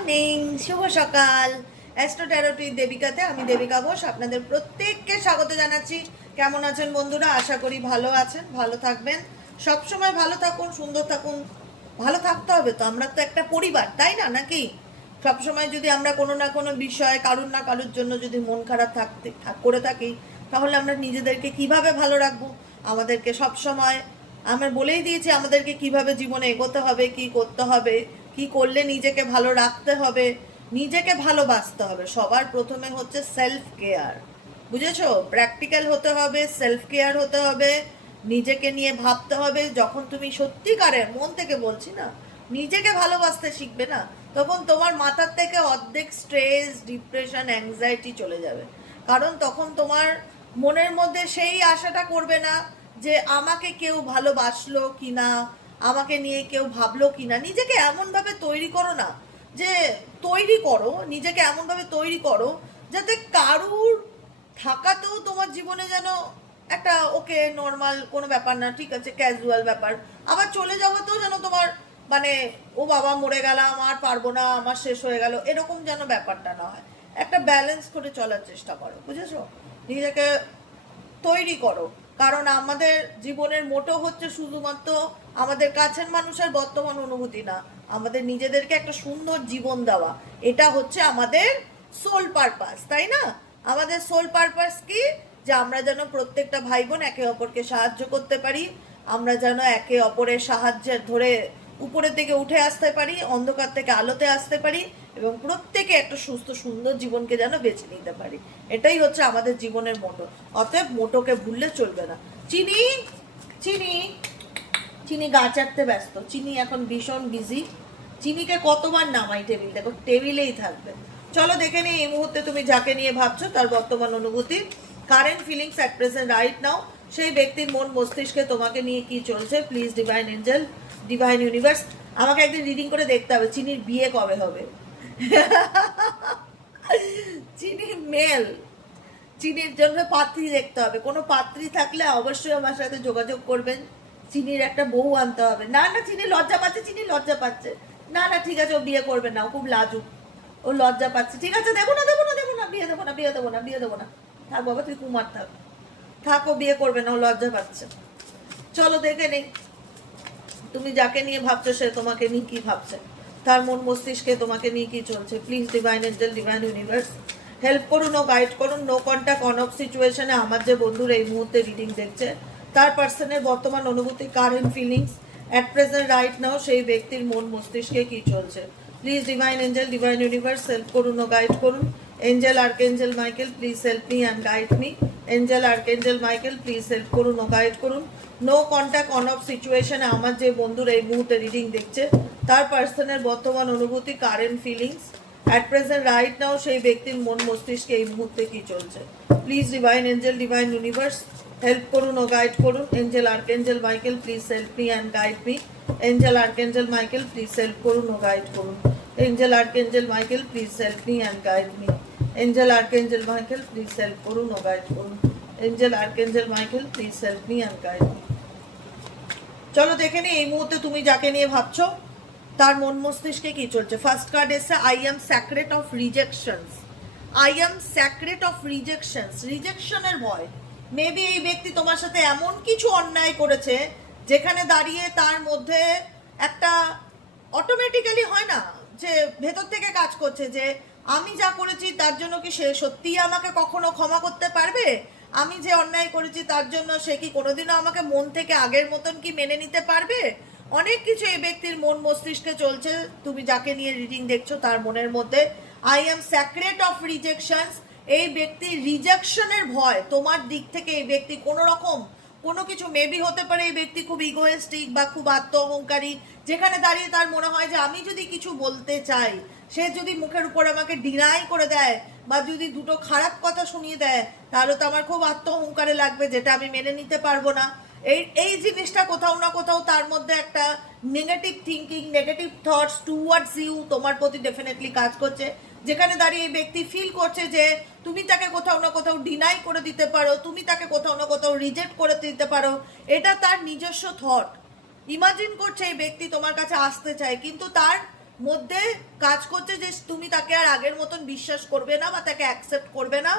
Morning, শুভ সকাল। Astro ট্যারোটি দেবিকাতে আমি দেবিকা ঘোষ আপনাদের প্রত্যেককে স্বাগত জানাচ্ছি। কেমন আছেন বন্ধুরা? আশা করি ভালো আছেন, ভালো থাকবেন, সবসময় ভালো থাকুন, সুন্দর থাকুন। ভালো থাকতে হবে তো, আমরা তো একটা পরিবার, তাই না? নাকি সবসময় যদি আমরা কোনো না কোনো বিষয়ে কারুর না কারুর জন্য যদি মন খারাপ করে থাকি, তাহলে আমরা নিজেদেরকে কিভাবে ভালো রাখবো? আমাদেরকে সবসময় আমরা বলেই দিয়েছি আমাদেরকে কিভাবে জীবনে এগোতে হবে, কি করতে হবে, কি করলে নিজেকে ভালো রাখতে হবে, নিজেকে ভালোবাসতে হবে। সবার প্রথমে হচ্ছে সেলফ কেয়ার, বুঝেছো? প্র্যাকটিক্যাল হতে হবে, সেলফ কেয়ার হতে হবে, নিজেকে নিয়ে ভাবতে হবে। যখন তুমি সত্যিকারের মন থেকে বলছি না, নিজেকে ভালোবাসতে শিখবে না, তখন তোমার মাথার থেকে অর্ধেক স্ট্রেস, ডিপ্রেশন, অ্যাংজাইটি চলে যাবে। কারণ তখন তোমার মনের মধ্যে সেই আশাটা করবে না যে আমাকে কেউ ভালোবাসলো কিনা, আমাকে নিয়ে কেউ ভাবলো কিনা। নিজেকে এমনভাবে তৈরি করো না, যে তৈরি করো, নিজেকে এমনভাবে তৈরি করো যাতে কারুর থাকাতেও তোমার জীবনে যেন একটা ওকে নর্মাল কোনো ব্যাপার না, ঠিক আছে, ক্যাজুয়াল ব্যাপার। আবার চলে যাওয়াতেও যেন তোমার মানে ও বাবা মরে গেলাম, আর পারবো না, আমার শেষ হয়ে গেল, এরকম যেন ব্যাপারটা না হয়। একটা ব্যালেন্স করে চলার চেষ্টা করো, বুঝেছো? নিজেকে তৈরি করো। কারণ আমাদের জীবনের মোটো হচ্ছে শুধুমাত্র আমাদের কাছের মানুষের বর্তমান অনুভূতি না, আমাদের নিজেদেরকে একটা সুন্দর জীবন দেওয়া। এটা হচ্ছে আমাদের সোল পারপাস, তাই না? আমাদের সোল পারপাস কি? যে আমরা যেন প্রত্যেকটা ভাই বোন একে অপরকে সাহায্য করতে পারি, আমরা যেন একে অপরের সাহায্যের ধরে উপরের দিকে উঠে আসতে পারি, অন্ধকার থেকে আলোতে আসতে পারি, এবং প্রত্যেকে একটা সুস্থ সুন্দর জীবনকে যেন বেছে নিতে পারি। এটাই হচ্ছে আমাদের জীবনের মোটো। অতএব মোটোকে ভুললে চলবে না। চিনি, চিনি, চিনি গা চাটতে ব্যস্ত। চিনি এখন ভীষণ বিজি। চিনিকে কতবার নামাই টেবিল, দেখো টেবিলেই থাকবে। চলো দেখে নিই এই মুহূর্তে তুমি যাকে নিয়ে ভাবছো তার বর্তমান অনুভূতি, current feelings at present right now. সেই ব্যক্তির মন মস্তিষ্কে তোমাকে নিয়ে কি চলছে। Please divine angel, divine universe, আমাকে একদিন রিডিং করে দেখতে হবে চিনির বিয়ে কবে হবে। চিনি মেল, চিনির জন্য পাত্রী দেখতে হবে। কোনো পাত্রী থাকলে অবশ্যই আমার সাথে যোগাযোগ করবেন। চিনির একটা বউ আনতে হবে। না না, চিনি লজ্জা পাচ্ছে, চিনি লজ্জা পাচ্ছে। না না, ঠিক আছে, ও বিয়ে করবে না, ও খুব লাজুক, ও লজ্জা পাচ্ছে। ঠিক আছে, দেবো না, দেবো না, দেবো না, বিয়ে দেবো না, বিয়ে দেবো না, বিয়ে দেবো না। থাক বাবা, তুই কুমার থাক, থাক, ও বিয়ে করবে না, ও লজ্জা পাচ্ছে। চলো দেখে নেই তুমি যাকে নিয়ে ভাবছো সে তোমাকে নিয়ে কি ভাবছে, তার মন মস্তিষ্কে তোমাকে নিয়ে কি চলছে। Please divine angel, divine universe, help করুন ও গাইড করুন। নো কন্ট্যাক্ট অন অফ সিচুয়েশনে আমার যে বন্ধুরা এই মুহূর্তে রিডিং দেখছে, তার পার্সনের বর্তমান অনুভূতি, current feelings at present right now, সেই ব্যক্তির মন মস্তিষ্কে কি চলছে। Please divine angel, divine universe, help করুন ও গাইড করুন। Angel archangel Michael, please help me and guide me. Angel archangel Michael, please help করুন ও গাইড করুন। নো কন্ট্যাক্ট অন অফ সিচুয়েশনে আমার যে বন্ধুরা এই মুহূর্তে রিডিং দেখছে, তার পার্সনের বর্তমান অনুভূতি, current feelings at present right now, সেই ব্যক্তির মন মস্তিষ্কে এই মুহূর্তে কি চলছে। Please divine angel, divine universe, help করুন ও গাইড করুন। Angel archangel Michael, please help me and guide me. Angel archangel Michael, please help করুন ও গাইড করুন। Angel archangel Michael, please help me and guide me. Angel archangel Michael, please help করুন ও guide করুন। Angel archangel Michael, please help me and guide me. চলো দেখে নি এই মুহূর্তে তুমি যাকে নিয়ে ভাবছো তার মন মস্তিষ্কে কি চলছে। ফার্স্ট কার্ড এসে I am scared of rejections. I am scared of rejections, রিজেকশনের ভয়। মেবি এই ব্যক্তি তোমার সাথে এমন কিছু অন্যায় করেছে যেখানে দাঁড়িয়ে তার মধ্যে একটা অটোমেটিক্যালি হয় না যে ভেতর থেকে কাজ করছে যে আমি যা করেছি তার জন্য কি সে সত্যিই আমাকে কখনো ক্ষমা করতে পারবে, আমি যে অন্যায় করেছি তার জন্য সে কি কোনোদিনও আমাকে মন থেকে আগের মতন কি মেনে নিতে পারবে। অনেক কিছু এই ব্যক্তির মন মস্তিষ্কে চলছে। তুমি যাকে নিয়ে রিডিং দেখছো তার মনের মধ্যে I am scared of rejections. এই ব্যক্তির রিজেকশনের ভয় তোমার দিক থেকে। এই ব্যক্তি কোনো রকম কোনো কিছু মেবি হতে পারে এই ব্যক্তি খুব ইগোয়েস্টিক বা খুব আত্ম অহংকারী, যেখানে দাঁড়িয়ে তার মনে হয় যে আমি যদি কিছু বলতে চাই, সে যদি মুখের উপর আমাকে ডিনাই করে দেয় বা যদি দুটো খারাপ কথা শুনিয়ে দেয়, তাহলে তো আমার খুব আত্ম অহংকারে লাগবে, যেটা আমি মেনে নিতে পারবো না। এই এই জিনিসটা কোথাও না কোথাও তার মধ্যে একটা negative thinking, negative thoughts towards you তোমার প্রতি ডেফিনেটলি কাজ করছে, যেখানে দাঁড়িয়ে এই ব্যক্তি ফিল করছে যে তুমি তাকে কোথাও না কোথাও ডিনাই করে দিতে পারো, তুমি তাকে কোথাও না কোথাও রিজেক্ট করে দিতে পারো। এটা তার নিজস্ব থট। ইমাজিন করছে এই ব্যক্তি তোমার কাছে আসতে চায়, কিন্তু তার মধ্যে কাজ করছে যে তুমি তাকে আর আগের মতন বিশ্বাস করবে না বা তাকে অ্যাকসেপ্ট করবে না।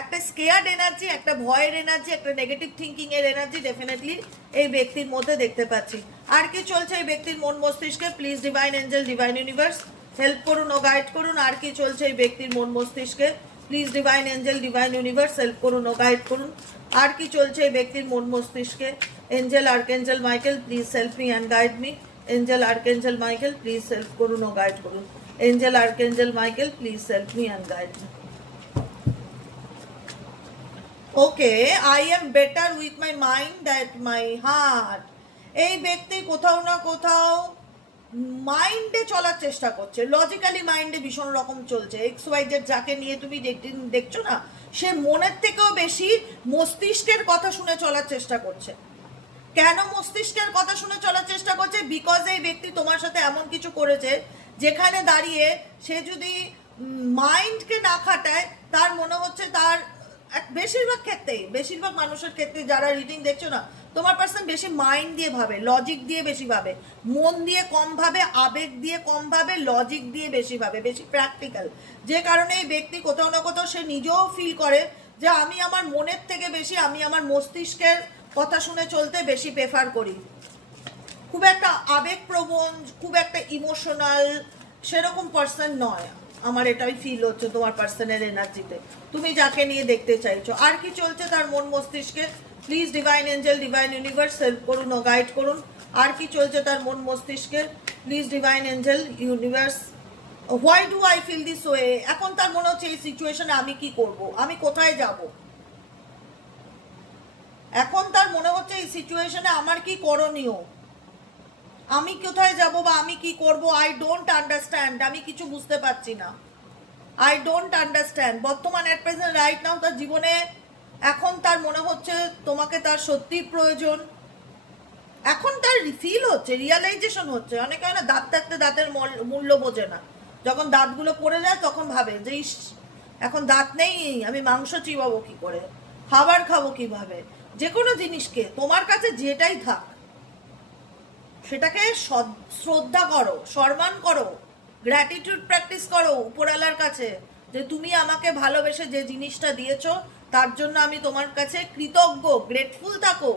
একটা স্কেয়ার্ড এনার্জি, একটা ভয়ের এনার্জি, একটা নেগেটিভ থিঙ্কিং এর এনার্জি ডেফিনেটলি এই ব্যক্তির মধ্যে দেখতে পাচ্ছি। আর কি চলছে এই ব্যক্তির মন মস্তিষ্কে? Please divine angel, divine universe help করুন ও গাইড করুন। আর কি চলছে এই ব্যক্তির মন মস্তিষ্কে? Please divine angel, divine universe help করুন ও গাইড করুন। আর কি চলছে এই ব্যক্তির মন মস্তিষ্কে? Angel archangel Michael please help me and guide me. Angel archangel Michael please help করুন ও গাইড করুন। Angel archangel Michael please help me and guide me. Okay, I am better with my mind than my heart. এই ব্যক্তি কোথাও না কোথাও মাইন্ডে চলার চেষ্টা করছে, লজিক্যালি মাইন্ডে ভীষণ রকম চলছে। এক্স ওয়াই জেড যাকে নিয়ে তুমি দেখছো না, সে মনের থেকেও বেশি মস্তিষ্কের কথা শুনে চলার চেষ্টা করছে। কেন মস্তিষ্কের কথা শুনে চলার চেষ্টা করছে? বিকজ এই ব্যক্তি তোমার সাথে এমন কিছু করেছে যেখানে দাঁড়িয়ে সে যদি মাইন্ডকে না খাটায়, তার মনে হচ্ছে তার বেশিরভাগ ক্ষেত্রেই, বেশিরভাগ মানুষের ক্ষেত্রে যারা রিডিং দেখছো না, তোমার পার্সন বেশি মাইন্ড দিয়ে ভাবে, লজিক দিয়ে বেশি ভাবে, মন দিয়ে কম ভাবে, আবেগ দিয়ে কম ভাবে, লজিক দিয়ে বেশি ভাবে, বেশি প্র্যাকটিক্যাল। যে কারণে এই ব্যক্তি কোথাও না কোথাও সে নিজেও ফিল করে যে আমি আমার মনের থেকে বেশি আমি আমার মস্তিষ্কের কথা শুনে চলতে বেশি প্রেফার করি। খুব একটা আবেগপ্রবণ, খুব একটা ইমোশনাল সেরকম পার্সন নয়, আমার এটাই ফিল হচ্ছে তোমার পার্সনের এনার্জিতে, তুমি যাকে নিয়ে দেখতে চাইছো। আর কি চলছে তার মন মস্তিষ্কে? Please divine angel, divine universe help করুন ও গাইড করুন। আর কি চলছে তার মন মস্তিষ্কে? Please divine angel, universe why do I feel this way. এখন তার মনে হচ্ছে এই সিচুয়েশনে আমি কি করব, আমি কোথায় যাব। এখন তার মনে হচ্ছে এই সিচুয়েশনে আমার কি করণীয়, আমি কোথায় যাব বা আমি কি করব। আই ডোন্ট আন্ডারস্ট্যান্ড, আমি কিছু বুঝতে পারছি না। I don't understand. বর্তমান এট প্রেজেন্ট রাইট নাও তার জীবনে এখন তার মনে হচ্ছে তোমাকে তার সত্যি প্রয়োজন। এখন তার ফিল হচ্ছে, রিয়ালাইজেশন হচ্ছে। অনেকে হয় না দাঁত থাকতে দাঁতের মূল্য বোঝে না, যখন দাঁতগুলো পড়ে যায় তখন ভাবে যে ইস এখন দাঁত নেই, আমি মাংস চিবাবো কি করে, খাবার খাবো কিভাবে। যে কোনো জিনিসকে তোমার কাছে যেটাই থাক সেটাকে শ্রদ্ধা করো, সম্মান করো, গ্র্যাটিটিউড প্র্যাকটিস করো উপরওয়ালার কাছে যে তুমি আমাকে ভালোবেসে যে জিনিসটা দিয়েছো তার জন্য আমি তোমার কাছে কৃতজ্ঞ, গ্রেটফুল থাকো।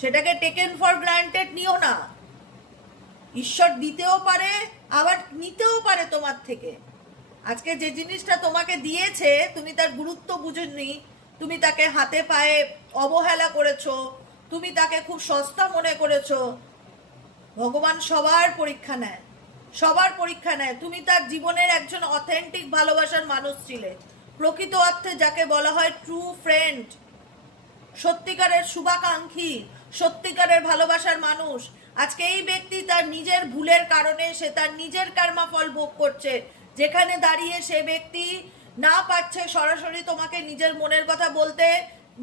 সেটাকে টেকেন ফর গ্রান্টেড নিও না। ঈশ্বর দিতেও পারে আবার নিতেও পারে তোমার থেকে। আজকে যে জিনিসটা তোমাকে দিয়েছে তুমি তার গুরুত্ব বুঝোনি, তুমি তাকে হাতে পায়ে অবহেলা করেছো, তুমি তাকে খুব সস্তা মনে করেছো। ভগবান সবার পরীক্ষা নেয়, সবার পরীক্ষা নেয়। তুমি তার জীবনের একজন অথেন্টিক ভালোবাসার মানুষ ছিলে, প্রকৃত অর্থে যাকে বলা হয় ট্রু ফ্রেন্ড, সত্যিকারের শুভাকাঙ্ক্ষী, সত্যিকারের ভালোবাসার মানুষ। আজকে এই ব্যক্তি তার নিজের ভুলের কারণে সে তার নিজের কর্মা ফল ভোগ করছে, যেখানে দাঁড়িয়ে সে ব্যক্তি না পারছে সরাসরি তোমাকে নিজের মনের কথা বলতে,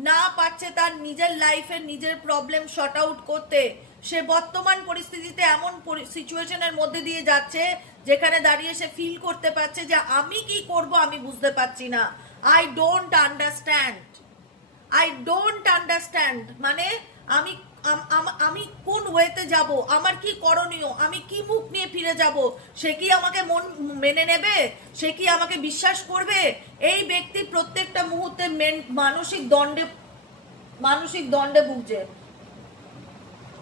না পারছে তার নিজের লাইফের নিজের প্রবলেম শর্ট আউট করতে। সে বর্তমান পরিস্থিতিতে এমন সিচুয়েশনের মধ্যে দিয়ে যাচ্ছে যেখানে দাঁড়িয়ে সে ফিল করতে পারছে যে আমি কি করব আমি বুঝতে পারছি না। I don't understand, I don't understand মানে আমি আমি কোন ওয়েতে যাব, আমার কি করণীয়, আমি কি মুখ নিয়ে ফিরে যাব, সে কি আমাকে মেনে নেবে, সে কি আমাকে বিশ্বাস করবে। এই ব্যক্তি প্রত্যেকটা মুহূর্তে মানসিক দণ্ডে ভুগছে,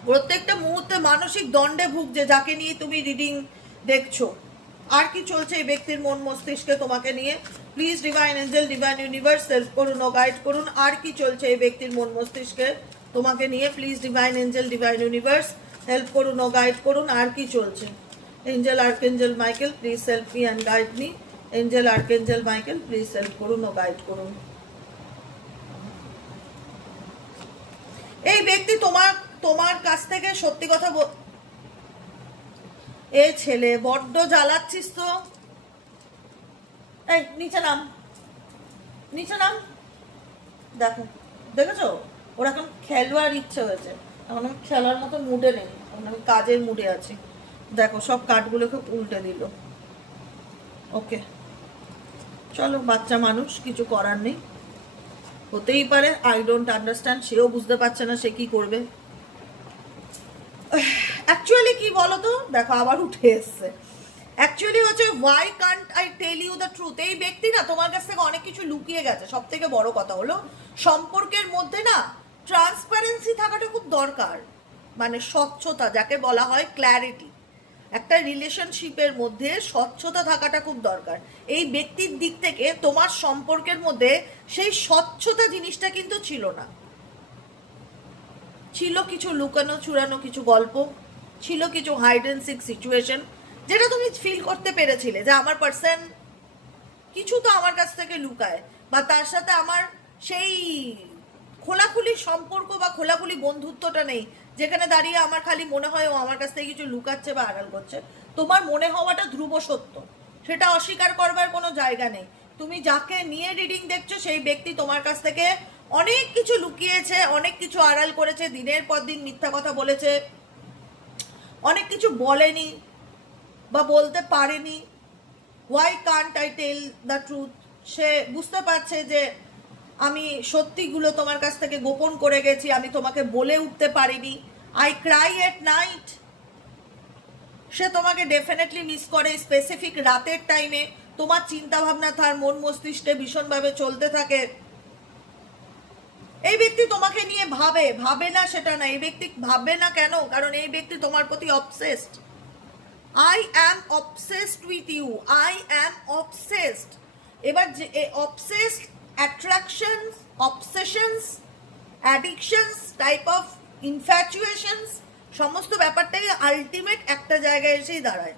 প্রত্যেকটা মুহূর্তে মানসিক দণ্ডে ভুগছে যাকে নিয়ে তুমি রিডিং দেখছো। আর কি চলছে এই ব্যক্তির মন মস্তিষ্কে তোমাকে নিয়ে? Please divine angel, divine universe help করুন ও গাইড করুন। আর কি চলছে এই ব্যক্তির মন মস্তিষ্কে তোমাকে নিয়ে? Please divine angel, divine universe help করুন ও গাইড করুন। আর কি চলছে? Angel archangel Michael please help me and guide me. Angel archangel Michael please help করুন ও গাইড করুন। এই ব্যক্তি তোমার কাছ থেকে সত্যি কথা এ ছেলে বড্ড জ্বালাচ্ছিস তো। এই নিচে নাম, নিচে নাম। দেখো দেখেছো ওর এখন খেলবার ইচ্ছে হয়েছে, এখন আমি খেলার মতো মুডে নেই, এখন আমি কাজের মুডে আছি। দেখো সব কার্ডগুলোকে উল্টে দিল। ওকে চলো, বাচ্চা মানুষ, কিছু করার নেই, হতেই পারে। আই ডোন্ট আন্ডারস্ট্যান্ড, সেও বুঝতে পারছে না সে কি করবে। অ্যাকচুয়ালি কি বলতো, দেখো আবার উঠে এসছে। অ্যাকচুয়ালি হচ্ছে why can't I tell you the truth. এই ব্যক্তি না তোমার কাছ থেকে অনেক কিছু লুকিয়ে গেছে। সব থেকে বড় কথা হলো সম্পর্কের মধ্যে না ট্রান্সপারেন্সি থাকাটা খুব দরকার, মানে স্বচ্ছতা যাকে বলা হয়, ক্ল্যারিটি। একটা রিলেশনশিপের মধ্যে স্বচ্ছতা থাকাটা খুব দরকার। এই ব্যক্তির দিক থেকে তোমার সম্পর্কের মধ্যে সেই স্বচ্ছতা জিনিসটা কিন্তু ছিল না। ছিল কিছু লুকানো চুরানো কিছু গল্প, ছিল কিছু হাইড অ্যান্ড সিক সিচুয়েশন, যেটা তুমি ফিল করতে পেরেছিলে যে আমার পার্সন কিছু তো আমার কাছ থেকে লুকায়, বা তার সাথে আমার সেই খোলাখুলি সম্পর্ক বা খোলাখুলি বন্ধুত্বটা নেই, যেখানে দাঁড়িয়ে আমার খালি মনে হয় ও আমার কাছ থেকে কিছু লুকাচ্ছে বা আড়াল করছে। তোমার মনে হওয়াটা ধ্রুব সত্য, সেটা অস্বীকার করবার কোনো জায়গা নেই। তুমি যাকে নিয়ে রিডিং দেখছো সেই ব্যক্তি তোমার কাছ থেকে অনেক কিছু লুকিয়েছে, অনেক কিছু আড়াল করেছে, দিনের পর দিন মিথ্যা কথা বলেছে, অনেক কিছু বলেনি বা বলতে পারেনি। Why can't I tell the truth, সে বুঝতে পারছে যে আমি সত্যিগুলো তোমার কাছ থেকে গোপন করে গেছি, আমি তোমাকে বলে উঠতে পারিনি। আই ক্রাই এট নাইট, সে তোমাকে ডেফিনেটলি মিস করে। স্পেসিফিক রাতের টাইমে তোমার চিন্তা ভাবনা তার মন মস্তিষ্কে ভীষণভাবে চলতে থাকে। এই ব্যক্তি তোমাকে নিয়ে ভাবে, ভাবে না সেটা না, এই ব্যক্তি ভাবে না কেন, কারণ এই ব্যক্তি তোমার প্রতি obsessed. I am obsessed with you, I am obsessed। এবার যে obsessed, attractions, obsessions, addictions, type of infatuations, সমস্ত ব্যাপারটাই আলটিমেট একটা জায়গায় এসেই দাঁড়ায়।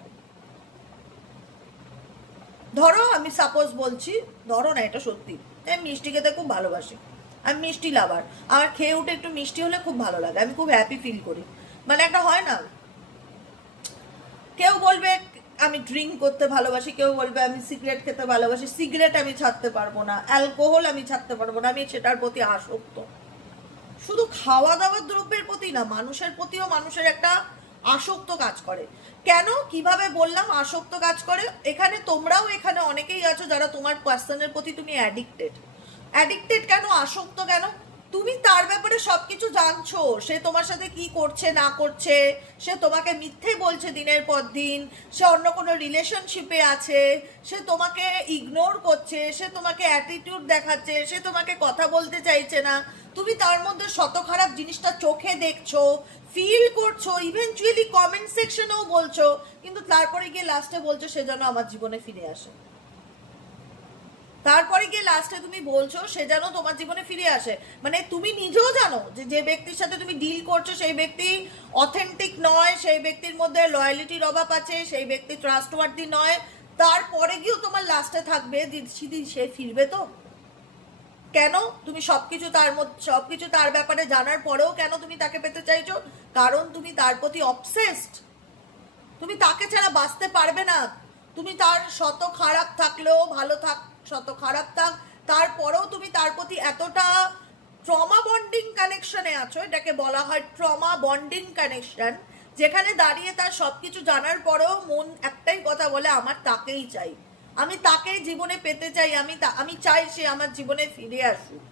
ধরো আমি সাপোজ বলছি, ধরো না, এটা সত্যি, আমি মিষ্টি খেতে খুব ভালোবাসি, আমি মিষ্টি লাভার, আমার খেয়ে উঠে একটু মিষ্টি হলে খুব ভালো লাগে, আমি খুব হ্যাপি ফিল করি। মানে একটা হয় না, কেউ বলবে আমি ড্রিঙ্ক করতে ভালোবাসি, কেউ বলবে আমি সিগারেট খেতে ভালোবাসি, সিগারেট আমি ছাড়তে পারবো না, অ্যালকোহল আমি ছাড়তে পারবো না, আমি সেটার প্রতি আসক্ত। শুধু খাওয়া দাওয়ার দ্রব্যের প্রতি না, মানুষের প্রতিও মানুষের একটা আসক্ত কাজ করে। কেন, কিভাবে বললাম আসক্ত কাজ করে? এখানে তোমরাও এখানে অনেকেই আছো যারা তোমার পার্সনের প্রতি তুমি অ্যাডিক্টেড। অ্যাডিক্টেড কেন, আসক্ত কেন? তুমি তার ব্যাপারে সবকিছু জানছো, সে তোমার সাথে কি করছে না করছে, সে তোমাকে মিথ্যে বলছে দিনের পর দিন, সে অন্য কোনো রিলেশনশিপে আছে, সে তোমাকে ইগনোর করছে, সে তোমাকে অ্যাটিটিউড দেখাচ্ছে, সে তোমাকে কথা বলতে চাইছে না। তুমি তার মধ্যে শত খারাপ জিনিসটা চোখে দেখছো, ফিল করছো, ইভেনচুয়ালি কমেন্ট সেকশনেও বলছো, কিন্তু তারপরে গিয়ে লাস্টে বলছো সে যেন আমার জীবনে ফিরে আসে। তারপরে গিয়ে লাস্টে তুমি বলছো সে যেন তোমার জীবনে ফিরে আসে। মানে তুমি নিজেও জানো যে যে ব্যক্তির সাথে তুমি ডিল করছো সেই ব্যক্তি অথেন্টিক নয়, সেই ব্যক্তির মধ্যে লয়ালিটির অভাব আছে, সেই ব্যক্তি ট্রাস্টওয়ার্দি নয়, তারপরে গিয়েও তোমার লাস্টে থাকবে দিদি সে ফিরবে তো। কেন তুমি সবকিছু তার ব্যাপারে জানার পরেও কেন তুমি তাকে পেতে চাইছো? কারণ তুমি তার প্রতি অবসেসড। তুমি তাকে ছাড়া বাঁচতে পারবে না। তুমি তার শত খারাপ থাকলেও ভালো থাক, শত খারাপ থাক, তারপরেও তুমি তার প্রতি এতটা ট্রমা বন্ডিং কানেকশনে আছো, এটাকে বলা হয় ট্রমা বন্ডিং কানেকশন, যেখানে দাঁড়িয়ে তার সবকিছু জানার পরেও মন একটাই কথা বলে আমার তাকেই চাই, আমি তাকেই জীবনে পেতে চাই, আমি চাই সে আমার জীবনে ফিরে আসুক।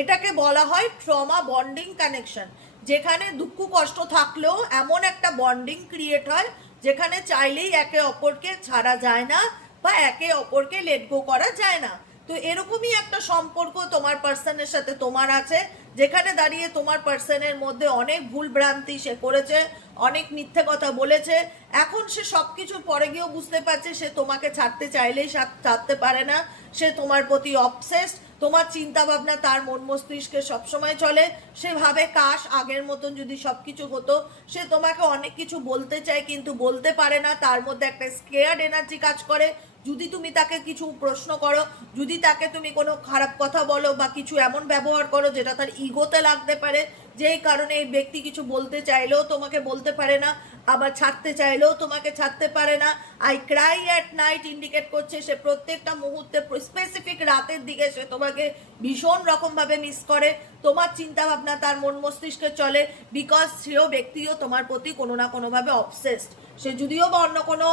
এটাকে বলা হয় ট্রমা বন্ডিং কানেকশন, যেখানে দুঃখ কষ্ট থাকলেও এমন একটা বন্ডিং ক্রিয়েট হয় যেখানে চাইলেই একে অপরকে ছাড়া যায় না বা একে অপরকে লেট গো করা যায় না। তো এরকমই একটা সম্পর্ক তোমার পার্সনের সাথে তোমার আছে, যেখানে দাঁড়িয়ে তোমার পার্সনের মধ্যে অনেক ভুল ভ্রান্তি সে করেছে, অনেক মিথ্যে কথা বলেছে। এখন সে সব কিছুর পরে গিয়েও বুঝতে পারছে সে তোমাকে ছাড়তে চাইলেই ছাড়তে পারে না, সে তোমার প্রতি অবসেসড। তোমার চিন্তা ভাবনা তার মন মস্তিষ্কে সবসময় চলে, সে ভাবে কাশ আগের মতন যদি সব কিছু হতো। সে তোমাকে অনেক কিছু বলতে চায় কিন্তু বলতে পারে না, তার মধ্যে একটা স্কেয়ার্ড এনার্জি কাজ করে। যদি তুমি তাকে কিছু প্রশ্ন করো, যদি তাকে তুমি কোনো খারাপ কথা বলো বা কিছু এমন ব্যবহার করো যেটা তার ইগোতে লাগতে পারে, যেই কারণে এই ব্যক্তি কিছু বলতে চাইলেও তোমাকে বলতে পারে না, আবার ছাড়তে চাইলেও তোমাকে ছাড়তে পারে না। I Cry at night indicate করছে সে প্রত্যেকটা মুহূর্তে স্পেসিফিক রাতের দিকে সে তোমাকে ভীষণ রকমভাবে মিস করে। তোমার চিন্তা ভাবনা তার মন মস্তিষ্কে চলে, বিকজ সেও ব্যক্তিও তোমার প্রতি কোনো না কোনোভাবে অবসেসড। সে যদিও বা অন্য কোনো,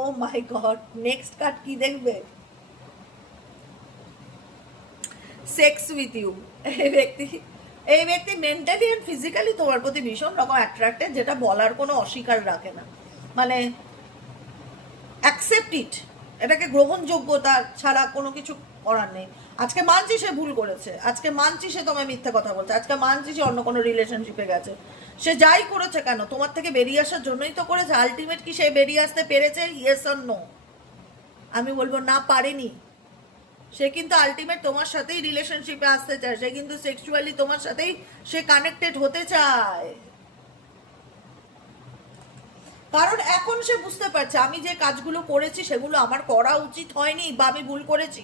oh my god, next card কি দেখবে? Sex with you. এই ব্যক্তি মেন্টালি অ্যান্ড ফিজিক্যালি তোমার প্রতি ভীষণ রকম অ্যাট্রাক্টেড, যেটা বলার কোনো অস্বীকার রাখে না। মানে অ্যাকসেপ্ট ইট, এটাকে গ্রহণযোগ্যতা ছাড়া কোনো কিছু করার নেই। আজকে মানছি সে ভুল করেছে, আজকে মানছি সে তোমায় মিথ্যে কথা বলছে, আজকে মানছি সে অন্য কোনো রিলেশনশিপে গেছে, সে যাই করেছে কেন তোমার থেকে বেরিয়ে আসার জন্যই তো করেছে। আলটিমেট কি সে বেরিয়ে আসতে পেরেছে? Yes or no? আমি বলবো না, পারেনি। সে কিন্তু আলটিমেট তোমার সাথেই রিলেশনশিপে আসতে চায়, সে কিন্তু সেক্সুয়ালি তোমার সাথেই সে কানেক্টেড হতে চায়। কারণ এখন সে বুঝতে পারছে আমি যে কাজগুলো করেছি সেগুলো আমার করা উচিত হয়নি বা আমি ভুল করেছি।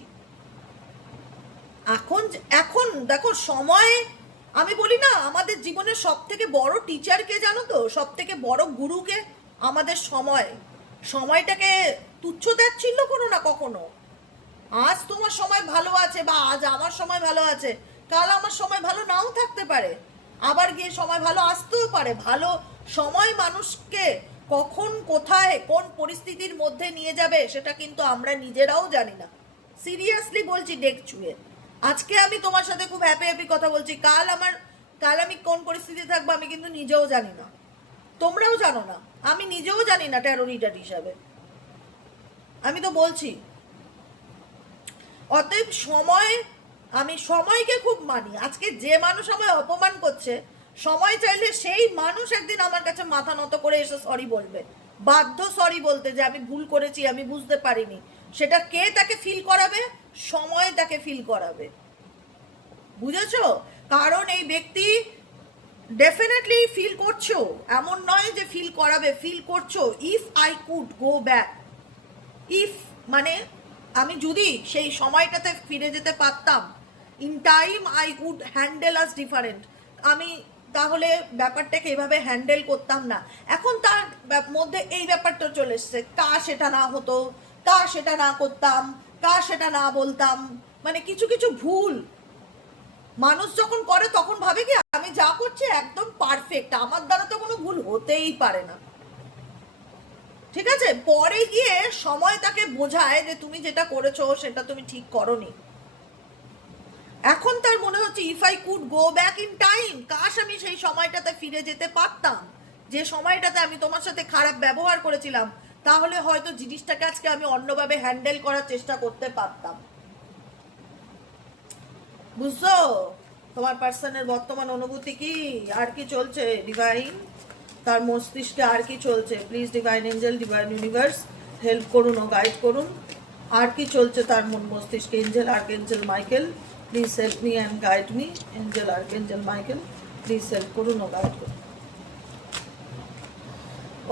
এখন এখন দেখো সময়, আমি বলি না আমাদের জীবনের সব থেকে বড় টিচারকে জানো তো, সব থেকে বড় গুরুকে? আমাদের সময়। সময়টাকে তুচ্ছ তাচ্ছিল্য করো না কখনো। আজ তোমার সময় ভালো আছে বা আজ আমার সময় ভালো আছে, কাল আমার সময় ভালো নাও থাকতে পারে, আবার গিয়ে সময় ভালো আসতেও পারে। ভালো সময় মানুষকে কখন কোথায় কোন পরিস্থিতির মধ্যে নিয়ে যাবে সেটা কিন্তু আমরা নিজেরাও জানি না। সিরিয়াসলি বলছি, ডেক ছুঁয়ে। আজকে আমি তোমার সাথে খুব হ্যাপি হ্যাপি কথা বলছি, কাল আমি কোন পরিস্থিতি থাকবো আমি কিন্তু নিজেও জানি না, তোমরাও জানো না, আমি নিজেও জানি না ট্যারো রিডার হিসাবে। আমি তো বলছি, অতএব সময়, আমি সময়কে খুব মানি। আজকে যে মানুষ আমায় অপমান করছে, সময় চাইলে সেই মানুষ একদিন আমার কাছে মাথা নত করে এসে সরি বলবে, বাধ্য সরি বলতে, যে আমি ভুল করেছি, আমি বুঝতে পারিনি। সেটা কে তাকে ফিল করাবে? সময় তাকে ফিল করাবে, বুঝেছো? কারণ এই ব্যক্তি ডেফিনেটলি ফিল করছো, এমন নয় যে ফিল করাবে, ফিল করছো। If I could go back, if মানে আমি যদি সেই সময়টাতে ফিরে যেতে পারতাম, in time I would handle us different, আমি তাহলে ব্যাপারটাকে এভাবে হ্যান্ডেল করতাম না। এখন তার মধ্যে এই ব্যাপারটা চলে এসছে, কাশ এটা না হতো, কাশ এটা না করতাম, কাশ এটা না বলতাম। মানে কিছু কিছু ভুল মানুষ যখন করে তখন ভাবে কি আমি যা করছি একদম পারফেক্ট, আমার দ্বারা তো কোনো ভুল হতেই পারে না। ঠিক আছে, পরে গিয়ে সময় তাকে বোঝায় যে তুমি যেটা করেছো সেটা তুমি ঠিক করোনি। এখন তার মনে হচ্ছে if I could go back in time, কাশ আমি সেই সময়টাতে ফিরে যেতে পারতাম, যে সময়টাতে আমি তোমার সাথে খারাপ ব্যবহার করেছিলাম, তাহলে হয়তো জিনিসটাকে আজকে আমি অন্যভাবে হ্যান্ডেল করার চেষ্টা করতে পারতাম। বুঝছো তোমার পার্সনের বর্তমান অনুভূতি কি? আর কি চলছে ডিভাইন তার মস্তিষ্কে? আর কি চলছে? Please divine angel, divine universe help করুন ও গাইড করুন। আর কি চলছে তার মন মস্তিষ্কে? Angel archangel Michael please help me and guide me. Angel archangel Michael please help করুন ও গাইড করুন।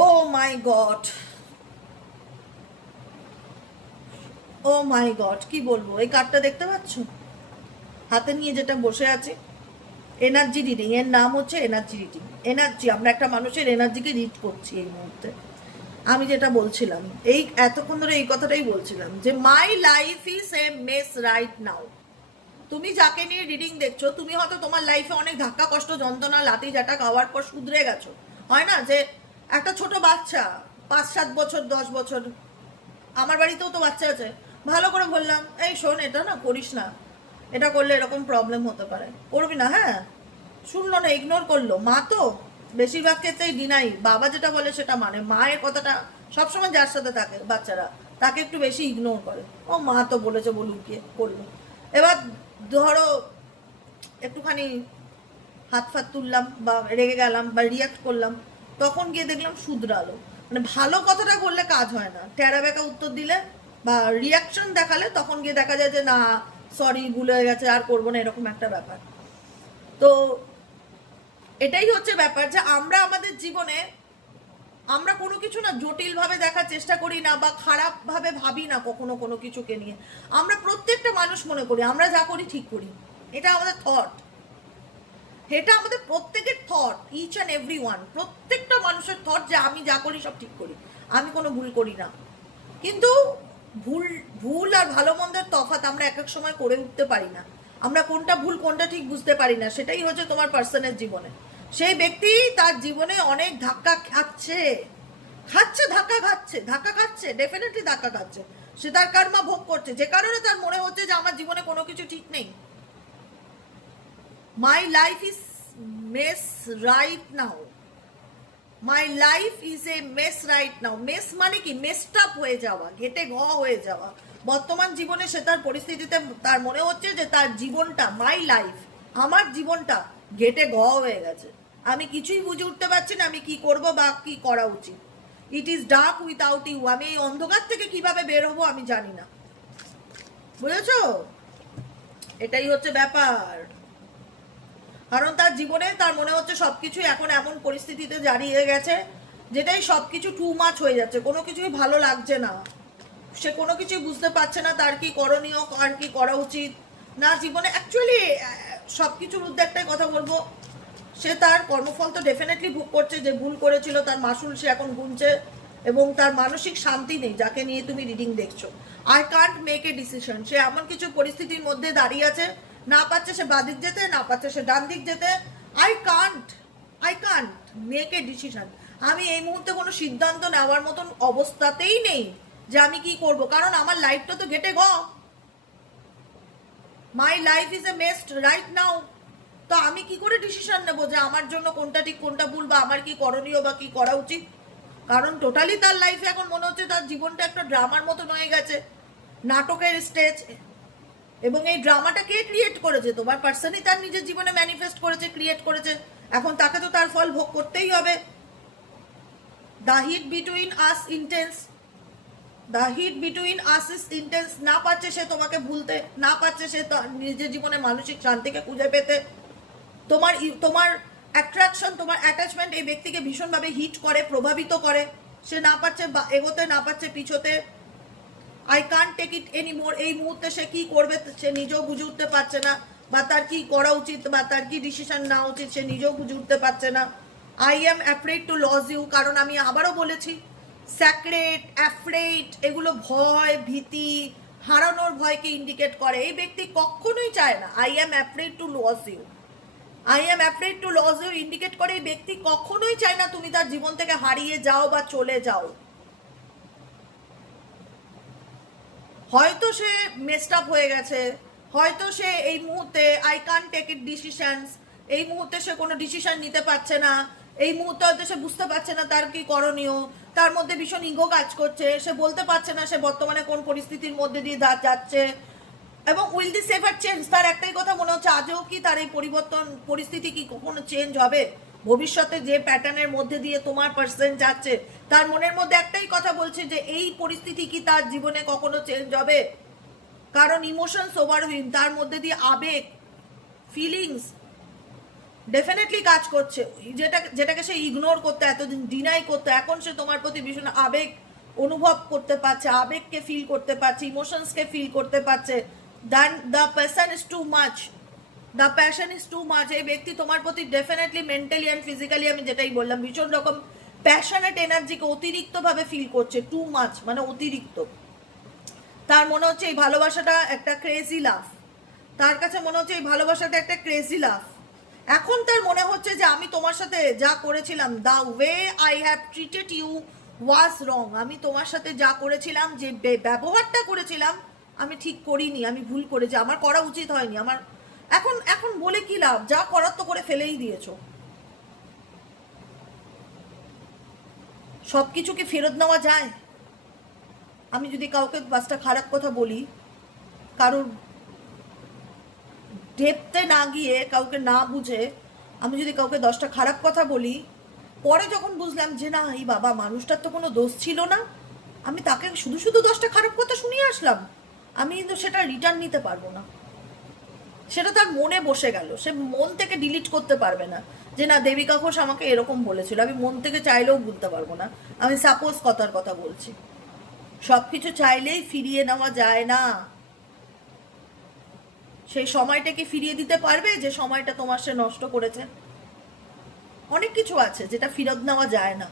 ও my god, O my god, কি বলবো? এই কার্ডটা দেখতে পাচ্ছ হাতে নিয়ে যেটা বসে আছে? এনার্জি রিডিং, এর নাম হচ্ছে এনার্জি রিডিং। এনার্জি, আমরা একটা মানুষের এনার্জিকে রিড করছি এই মুহূর্তে। আমি যেটা বলছিলাম, এই এতক্ষণ ধরে এই কথাটাই বলছিলাম যে মাই life is a mess right নাও। তুমি যাকে নিয়ে রিডিং দেখছো, তুমি হয়তো তোমার লাইফে অনেক ধাক্কা কষ্ট যন্ত্রণা লাতি জাটা খাওয়ার পর শুধরে গেছো। হয় না যে একটা ছোট বাচ্চা 5-7 বছর 10 বছর, আমার বাড়িতেও তো বাচ্চা আছে, ভালো করে বললাম এই শোন এটা না করিস না, এটা করলে এরকম প্রবলেম হতে পারে, করবি না, হ্যাঁ, শুনলো না, ইগনোর করলো। মা তো বেশিরভাগ ক্ষেত্রেই ডিনাই, বাবা যেটা বলে সেটা মানে, মায়ের কথাটা সবসময় যার সাথে থাকে বাচ্চারা তাকে একটু বেশি ইগনোর করে। ও মা তো বলেছে বলুক, গিয়ে করলো। এবার ধরো একটুখানি হাত ফাত তুললাম বা রেগে গেলাম বা রিয়াক্ট করলাম, তখন গিয়ে দেখলাম শুধরালো। মানে ভালো কথাটা বললে কাজ হয় না, টেরা বেঁকা উত্তর দিলে বা রিয়াকশন দেখালে তখন গিয়ে দেখা যায় যে না সরি ভুল হয়ে গেছে আর করবো না, এরকম একটা ব্যাপার। তো এটাই হচ্ছে ব্যাপার যে আমরা আমাদের জীবনে আমরা কোনো কিছু না জটিলভাবে দেখার চেষ্টা করি না বা খারাপভাবে ভাবি না কখনো কোনো কিছুকে নিয়ে। আমরা প্রত্যেকটা মানুষ মনে করি আমরা যা করি ঠিক করি, এটা আমাদের থট, এটা আমাদের প্রত্যেকের thought, each and every one, প্রত্যেকটা মানুষের থট যে আমি যা করি সব ঠিক করি, আমি কোনো ভুল করি না। কিন্তু ভুল ভুল আর ভালো মন্দের তফাৎ আমরা এক এক সময় করে উঠতে পারি না, আমরা কোনটা ভুল কোনটা ঠিক বুঝতে পারি না। সেটাই হচ্ছে তোমার পার্সনের জীবনে। সেই ব্যক্তি তার জীবনে অনেক ধাক্কা খাচ্ছে, ধাক্কা খাচ্ছে, ডেফিনেটলি ধাক্কা খাচ্ছে। সে তার কর্মা ভোগ করছে, যে কারণে তার মনে হচ্ছে যে আমার জীবনে কোনো কিছু ঠিক নেই। My life is mess right now, my life is a mess right now. Mess মানে কি? মেসড আপ হয়ে যাওয়া, ঘেটে ঘ হয়ে যাওয়া। বর্তমান জীবনে সে তার পরিস্থিতিতে তার মনে হচ্ছে যে তার জীবনটা, মাই লাইফ, আমার জীবনটা ঘেটে ঘ হয়ে গেছে। আমি কিছুই বুঝে উঠতে পারছি না আমি কি করব বা কি করা উচিত। It is dark without you. আমি এই অন্ধকার থেকে কিভাবে বের হবো আমি জানি না। বুঝেছো? এটাই হচ্ছে ব্যাপার। কারণ তার জীবনে তার মনে হচ্ছে সবকিছু এখন এমন পরিস্থিতিতে দাঁড়িয়ে গেছে যেটাই সবকিছু টু মাচ হয়ে যাচ্ছে, কোনো কিছুই ভালো লাগছে না। সে কোনো কিছুই বুঝতে পারছে না তার কি করণীয়, আর কি করা উচিত না জীবনে। অ্যাকচুয়ালি সব কিছুর মধ্যে একটাই কথা বলবো, সে তার কর্মফল তো ডেফিনেটলি ভোগ করছে, যে ভুল করেছিল তার মাসুল সে এখন গুনছে, এবং তার মানসিক শান্তি নেই যাকে নিয়ে তুমি রিডিং দেখছো। I can't make a decision. সে এমন কিছু পরিস্থিতির মধ্যে দাঁড়িয়ে আছে, না পাচ্ছে সে বাদিক যেতে, না পাচ্ছে সে ডান দিক যেতে। I can't make a decision. আমি এই মুহূর্তে কোনো সিদ্ধান্ত নেওয়ার মতন অবস্থাতেই নেই যে আমি কি করব, কারণ আমার লাইফটা তো ঘেটে গ। মাই life is A messed right now. তো আমি কি করে ডিসিশন নেবো যে আমার জন্য কোনটা ঠিক কোনটা ভুল, বা আমার কি করণীয় বা কি করা উচিত? কারণ টোটালি তার লাইফে এখন মনে হচ্ছে তার জীবনটা একটা ড্রামার মতন হয়ে গেছে, নাটকের স্টেজ। এবং এই ড্রামাটা কে ক্রিয়েট করেছে? তোমার পার্সনই তার নিজের জীবনে ম্যানিফেস্ট করেছে, ক্রিয়েট করেছে। এখন তাকে তো তার ফল ভোগ করতেই হবে। The heat between us intense, the heat between us is intense. না পারছে সে তোমাকে ভুলতে, না পারছে সে নিজের জীবনে মানসিক শান্তিকে খুঁজে পেতে। তোমার তোমার অ্যাট্রাকশন, তোমার অ্যাটাচমেন্ট এই ব্যক্তিকে ভীষণভাবে হিট করে, প্রভাবিত করে। সে না পারছে এগোতে, না পারছে পিছোতে। I can't take it anymore. এই মুহূর্তে সে কি করবে সে নিজেও বুঝে উঠতে পারছে না, বা তার কি করা উচিত বা তার কি ডিসিশন নেওয়া উচিত সে নিজেও বুঝে উঠতে পারছে না। I am afraid to lose you. কারণ আমি আবারও বলেছি, স্যাক্রেড, অ্যাফ্রেড এগুলো ভয়, ভীতি, হারানোর ভয়কে ইন্ডিকেট করে। এই ব্যক্তি কখনোই চায় না। I am afraid to lose you, I am afraid to lose you indicate করে এই ব্যক্তি কখনোই চায় না তুমি তার জীবন থেকে হারিয়ে যাও বা চলে যাও। হয়তো সে মেসড আপ হয়ে গেছে, হয়তো সে এই মুহূর্তে I can't take it decisions, এই মুহূর্তে সে কোনো ডিসিশন নিতে পারছে না। এই মুহূর্তে হয়তো সে বুঝতে পারছে না তার কি করণীয়, তার মধ্যে ভীষণ ইগো কাজ করছে, সে বলতে পারছে না সে বর্তমানে কোন পরিস্থিতির মধ্যে দিয়ে যাচ্ছে। এবং উইল দিস এভার চেঞ্জ? তার একটাই কথা মনে হচ্ছে, আজও কি তার এই পরিবর্তন পরিস্থিতি কি কখনো চেঞ্জ হবে? ভবিষ্যতে যে প্যাটার্নের মধ্যে দিয়ে তোমার পার্সন যাচ্ছে তার মনের মধ্যে একটাই কথা বলছে যে এই পরিস্থিতি কি তার জীবনে কখনো চেঞ্জ হবে? কারণ ইমোশনস ওভারহুইম, তার মধ্যে দিয়ে আবেগ, ফিলিংস ডেফিনেটলি কাজ করছে, যেটাকে সে ইগনোর করতে, এতদিন ডিনাই করতে, এখন সে তোমার প্রতি ভীষণ আবেগ অনুভব করতে পারছে, আবেগকে ফিল করতে পারছে, ইমোশনসকে ফিল করতে পারছে। The passion is too much, the passion is too much. এই ব্যক্তি তোমার প্রতি ডেফিনেটলি মেন্টালি অ্যান্ড ফিজিক্যালি, আমি যেটাই বললাম, ভীষণ রকম প্যাশনেট এনার্জিকে অতিরিক্তভাবে ফিল করছে। টু মাচ মানে অতিরিক্ত। তার মনে হচ্ছে এই ভালোবাসাটা একটা ক্রেজি লাভ, তার কাছে মনে হচ্ছে এই ভালোবাসাটা একটা ক্রেজি লাভ। এখন তার মনে হচ্ছে যে আমি তোমার সাথে যা করেছিলাম, the way I have treated you was wrong. আমি তোমার সাথে যা করেছিলাম, যে ব্যবহারটা করেছিলাম, আমি ঠিক করিনি, আমি ভুল করেছি, আমার করা উচিত হয়নি। আমার এখন এখন বলে কি লাভ? যা করার তো করে ফেলেই দিয়েছো। সব কিছু কি ফেরত নেওয়া যায়? আমি যদি কাউকে 5টা খারাপ কথা বলি, কারোর ডেপতে না গিয়ে, কাউকে না বুঝে আমি যদি কাউকে 10টা খারাপ কথা বলি, পরে যখন বুঝলাম যে না, এই বাবা মানুষটার তো কোনো দোষ ছিল না, আমি তাকে শুধু শুধু 10টা খারাপ কথা শুনিয়ে আসলাম, আমি কিন্তু সেটা রিটার্ন নিতে পারবো না। সেটা তার মনে বসে গেল, সে মন থেকে ডিলিট করতে পারবে না যে না, দেবিকা ঘোষ আমাকে এরকম বলেছিল। আমি মন থেকে চাইলেও ভুলতে পারবো না। আমি সাপোজ কথার কথা বলছি। সব কিছু চাইলেই ফিরিয়ে নেওয়া যায় না। সেই সময়টাকে ফিরিয়ে দিতে পারবে যে সময়টা তোমার সে নষ্ট করেছে? অনেক কিছু আছে যেটা ফেরত নেওয়া যায় না।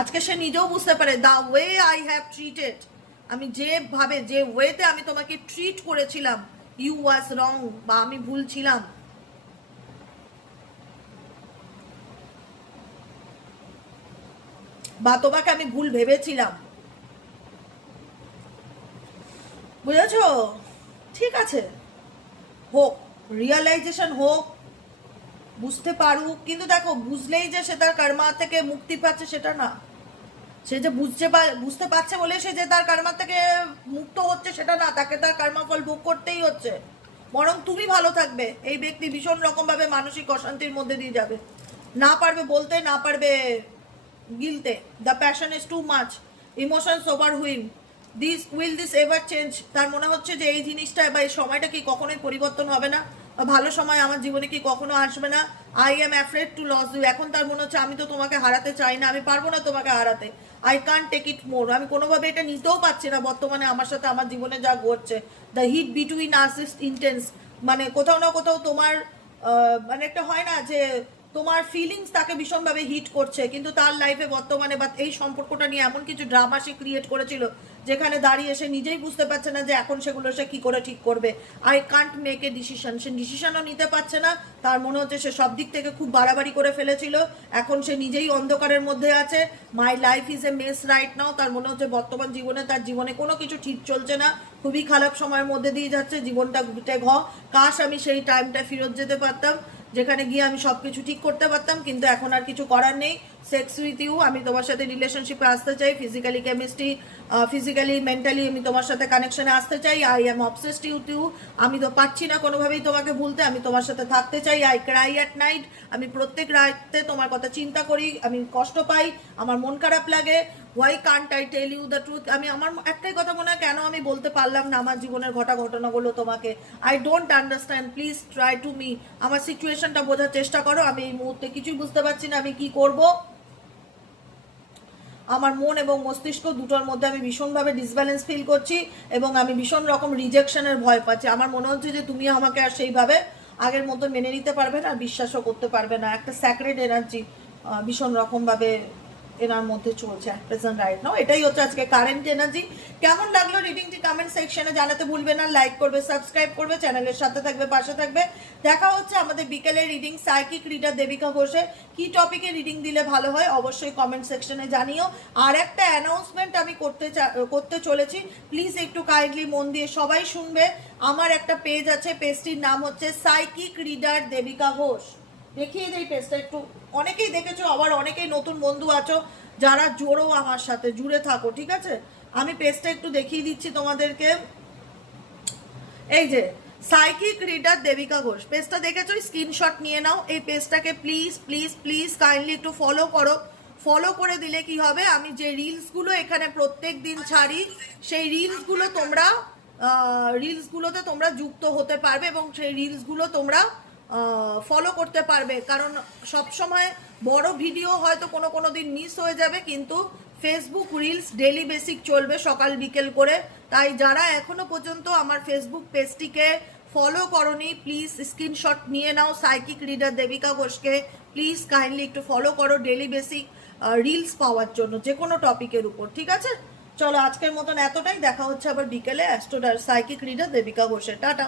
আজকে সে নিজেও বুঝতে পারে, the way I have treated, আমি যেভাবে, যে ওয়েতে আমি তোমাকে ট্রিট করেছিলাম, ইউ ওয়াজ রং, বা আমি ভুল ছিলাম। বা তোমাকে আমি ভুল ভেবেছিলাম। বুঝেছো? ঠিক আছে, হোক, রিয়েলাইজেশন হোক, বুঝতে পারুক, কিন্তু দেখো বুঝলেই যে সে তার কর্মা থেকে মুক্তি পাচ্ছে সেটা না। সে যে বুঝতে পারছে বলে সে যে তার কর্মা থেকে মুক্ত হচ্ছে সেটা না, তাকে তার কর্মফল ভোগ করতেই হচ্ছে। বরং তুমি ভালো থাকবে, এই ব্যক্তি ভীষণ রকমভাবে মানসিক অশান্তির মধ্যে দিয়ে যাবে, না পারবে বলতে, না পারবে গিলতে। The passion is too much, emotions overwhelm, this ever change. তার মনে হচ্ছে যে এই জিনিসটা বা এই সময়টা কি কখনোই পরিবর্তন হবে না, বা ভালো সময় আমার জীবনে কি কখনো আসবে না। I am afraid to lose you. এখন তার মনে হচ্ছে আমি তো তোমাকে হারাতে চাই না, আমি পারবো না তোমাকে হারাতে। আই কান্ট টেক ইট মোর, আমি কোনোভাবে এটা নিতেও পারছি না বর্তমানে আমার সাথে আমার জীবনে যা ঘটছে। The heat between us is intense. মানে কোথাও না কোথাও তোমার মানে একটা হয় না যে তোমার ফিলিংস তাকে ভীষণভাবে হিট করছে, কিন্তু তার লাইফে বর্তমানে বা এই সম্পর্কটা নিয়ে এমন কিছু ড্রামা সে ক্রিয়েট করেছিল যেখানে দাঁড়িয়ে সে নিজেই বুঝতে পারছে না যে এখন সেগুলো সে কি করে ঠিক করবে। I can't make a decision, সে ডিসিশনও নিতে পারছে না। তার মনে হচ্ছে সে সব দিক থেকে খুব বাড়াবাড়ি করে ফেলেছিল, এখন সে নিজেই অন্ধকারের মধ্যে আছে। মাই life is a mess right নাও। তার মনে হচ্ছে বর্তমান জীবনে তার জীবনে কোনো কিছু ঠিক চলছে না, খুবই খারাপ সময়ের মধ্যে দিয়ে যাচ্ছে, জীবনটা ঘুটে কাশ আমি সেই টাইমটা ফেরত যেতে পারতাম যেখানে গিয়ে আমি সব কিছু ঠিক করতে পারতাম, কিন্তু এখন আর কিছু করার নেই। সেক্স উইথ ইউ, আমি তোমার সাথে রিলেশনশিপে আসতে চাই, ফিজিক্যালি কেমিস্ট্রি, ফিজিক্যালি মেন্টালি আমি তোমার সাথে কানেকশনে আসতে চাই। I am obsessed with you, আমি তো পারছি না কোনোভাবেই তোমাকে ভুলতে, আমি তোমার সাথে থাকতে চাই। আই ক্রাই অ্যাট নাইট, আমি প্রত্যেক রাতে তোমার কথা চিন্তা করি, আমি কষ্ট পাই, আমার মন খারাপ লাগে। Why can't I tell you the truth, আমি আমার একটাই কথা মনে হয় কেন আমি বলতে পারলাম না আমার জীবনের ঘটনাগুলো তোমাকে। I don't understand, please try to me, আমার সিচুয়েশনটা বোঝার চেষ্টা করো। আমি এই মুহূর্তে কিছুই বুঝতে পারছি না আমি কি করব। আমার মন এবং মস্তিষ্ক দুটোর মধ্যে আমি ভীষণভাবে ডিসব্যালেন্স ফিল করছি এবং আমি ভীষণ রকম রিজেকশনের ভয় পাচ্ছি। আমার মনে হচ্ছে যে তুমি আমাকে আর সেইভাবে আগের মতো মেনে নিতে পারবে না, বিশ্বাসও করতে পারবে না। একটা স্যাক্রেড এনার্জি ভীষণ রকমভাবে এনার মধ্যে চলছে অ্যাট প্রেজেন্ট রাইট নাও। এটাই হচ্ছে আজকে কারেন্ট এনার্জি। কেমন লাগলো রিডিংটি কমেন্ট সেকশনে জানাতে ভুলবে না, লাইক করবে, সাবস্ক্রাইব করবে, চ্যানেলের সাথে থাকবে, পাশে থাকবে। দেখা হচ্ছে আমাদের বিকেলের রিডিং সাইকিক রিডার দেবিকা ঘোষে। কি টপিকে রিডিং দিলে ভালো হয় অবশ্যই কমেন্ট সেকশনে জানিও। আর একটা অ্যানাউন্সমেন্ট আমি করতে চলেছি, প্লিজ একটু কাইন্ডলি মন দিয়ে সবাই শুনবে। আমার একটা পেজ আছে, পেজটির নাম হচ্ছে সাইকিক রিডার দেবিকা ঘোষ। দেখিয়ে দিই পেজটা একটু, অনেকেই দেখেছো, আবার অনেকেই নতুন বন্ধু আছো যারা জোরো আমার সাথে জুড়ে থাকো, ঠিক আছে। আমি পেজটা একটু দেখিয়ে দিচ্ছি তোমাদেরকে। এই যে সাইকিক রিডার দেবিকা ঘোষ পেজটা দেখেছো, স্ক্রিনশট নিয়ে নাও। এই পেজটাকে প্লিজ প্লিজ প্লিজ কাইন্ডলি একটু ফলো করো। ফলো করে দিলে কি হবে, আমি যে রিলসগুলো এখানে প্রত্যেক দিন ছাড়ি সেই রিলসগুলোতে তোমরা যুক্ত হতে পারবে এবং সেই রিলসগুলো তোমরা ফলো করতে পারবে। কারণ সব সময় বড় ভিডিও হয়তো কোনো দিন মিস হয়ে যাবে, কিন্তু ফেসবুক রিলস ডেলি বেসিক চলবে সকাল বিকেল করে। তাই যারা এখনো পর্যন্ত আমার ফেসবুক পেজটিকে ফলো করনি, প্লিজ স্ক্রিনশট নিয়ে নাও। সাইকিক রিডার দেবিকা ঘোষকে প্লিজ কাইন্ডলি একটু ফলো করো ডেলি বেসিক রিলস পাওয়ার জন্য যে কোনো টপিকের উপর, ঠিক আছে। চলো আজকের মতন এতটাই, দেখা হচ্ছে আবার বিকেলে অ্যাস্ট্রো সাইকিক রিডার দেবিকা ঘোষে। টাটা।